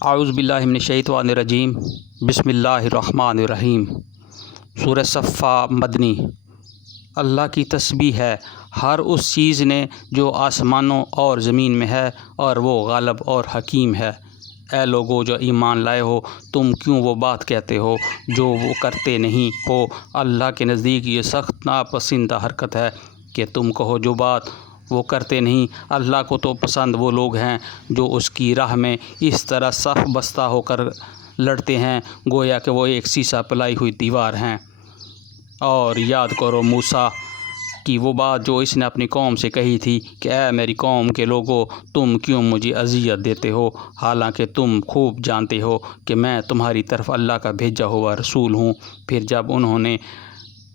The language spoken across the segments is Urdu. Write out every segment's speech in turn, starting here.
اعوذ باللہ من الشیطان الرجیم بسم اللہ الرحمن الرحیم۔ سورہ صفات مدنی۔ اللہ کی تسبیح ہے ہر اس چیز نے جو آسمانوں اور زمین میں ہے، اور وہ غالب اور حکیم ہے۔ اے لوگو جو ایمان لائے ہو، تم کیوں وہ بات کہتے ہو جو وہ کرتے نہیں ہو؟ اللہ کے نزدیک یہ سخت ناپسندہ حرکت ہے کہ تم کہو جو بات وہ کرتے نہیں۔ اللہ کو تو پسند وہ لوگ ہیں جو اس کی راہ میں اس طرح صف بستہ ہو کر لڑتے ہیں گویا کہ وہ ایک سیسا پلائی ہوئی دیوار ہیں۔ اور یاد کرو موسیٰ کی وہ بات جو اس نے اپنی قوم سے کہی تھی کہ اے میری قوم کے لوگو، تم کیوں مجھے اذیت دیتے ہو، حالانکہ تم خوب جانتے ہو کہ میں تمہاری طرف اللہ کا بھیجا ہوا رسول ہوں۔ پھر جب انہوں نے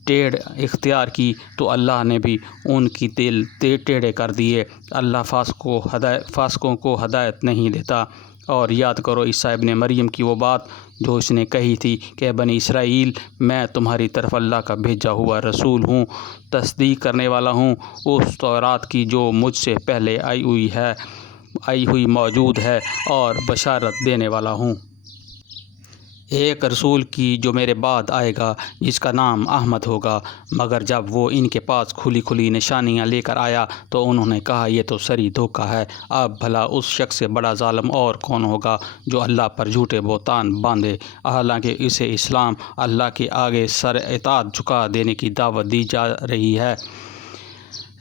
ٹیڑھ اختیار کی تو اللہ نے بھی ان کی دل ٹیڑھے کر دیے۔ اللہ فاسقوں کو ہدایت نہیں دیتا۔ اور یاد کرو عیسیٰ ابن مریم کی وہ بات جو اس نے کہی تھی کہ بنی اسرائیل، میں تمہاری طرف اللہ کا بھیجا ہوا رسول ہوں، تصدیق کرنے والا ہوں اس تورات کی جو مجھ سے پہلے آئی ہوئی موجود ہے، اور بشارت دینے والا ہوں ایک رسول کی جو میرے بعد آئے گا، جس کا نام احمد ہوگا۔ مگر جب وہ ان کے پاس کھلی کھلی نشانیاں لے کر آیا تو انہوں نے کہا یہ تو سری دھوکہ ہے۔ اب بھلا اس شخص سے بڑا ظالم اور کون ہوگا جو اللہ پر جھوٹے بہتان باندھے، حالانکہ اسے اسلام اللہ کے آگے سر اطاعت جھکا دینے کی دعوت دی جا رہی ہے۔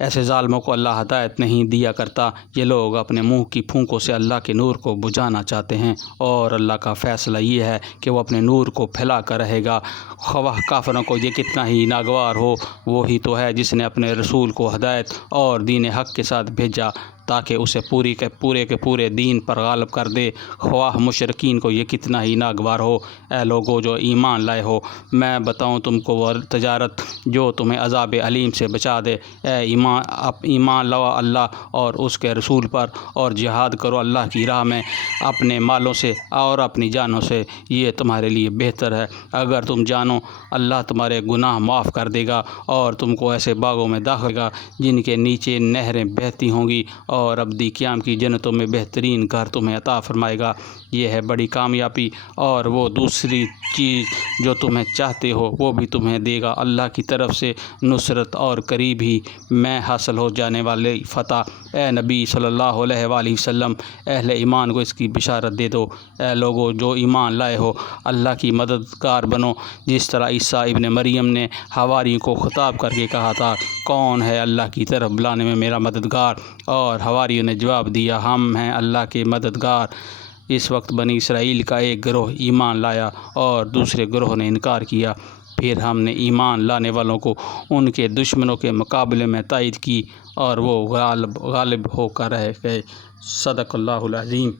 ایسے ظالموں کو اللہ ہدایت نہیں دیا کرتا۔ یہ لوگ اپنے منہ کی پھونکوں سے اللہ کے نور کو بجھانا چاہتے ہیں، اور اللہ کا فیصلہ یہ ہے کہ وہ اپنے نور کو پھیلا کر رہے گا، خواہ کافروں کو یہ کتنا ہی ناگوار ہو۔ وہی تو ہے جس نے اپنے رسول کو ہدایت اور دین حق کے ساتھ بھیجا تاکہ اسے پورے کے پورے دین پر غالب کر دے، خواہ مشرکین کو یہ کتنا ہی ناگوار ہو۔ اے لوگو جو ایمان لائے ہو، میں بتاؤں تم کو وہ تجارت جو تمہیں عذاب علیم سے بچا دے۔ اے ایمان لاؤ اللہ اور اس کے رسول پر، اور جہاد کرو اللہ کی راہ میں اپنے مالوں سے اور اپنی جانوں سے، یہ تمہارے لیے بہتر ہے۔ اگر تم جانو اللہ تمہارے گناہ معاف کر دے گا، اور تم کو ایسے باغوں میں داخل کرے گا جن کے نیچے نہریں بہتی ہوں گی، اور ابدی قیام کی جنتوں میں بہترین گھر تمہیں عطا فرمائے گا۔ یہ ہے بڑی کامیابی، اور وہ دوسری چیز جو تمہیں چاہتے ہو وہ بھی تمہیں دے گا، اللہ کی طرف سے نصرت اور قریب ہی میں حاصل ہو جانے والی فتح۔ اے نبی صلی اللہ علیہ وآلہ وسلم، اہل ایمان کو اس کی بشارت دے دو۔ اے لوگو جو ایمان لائے ہو، اللہ کی مددگار بنو، جس طرح عیسیٰ ابن مریم نے حواریوں کو خطاب کر کے کہا تھا، کون ہے اللہ کی طرف بلانے میں میرا مددگار؟ اور حواریوں نے جواب دیا، ہم ہیں اللہ کے مددگار۔ اس وقت بنی اسرائیل کا ایک گروہ ایمان لایا اور دوسرے گروہ نے انکار کیا۔ پھر ہم نے ایمان لانے والوں کو ان کے دشمنوں کے مقابلے میں تائید کی، اور وہ غالب ہو کر رہ گئے۔ صدق اللہ العظیم۔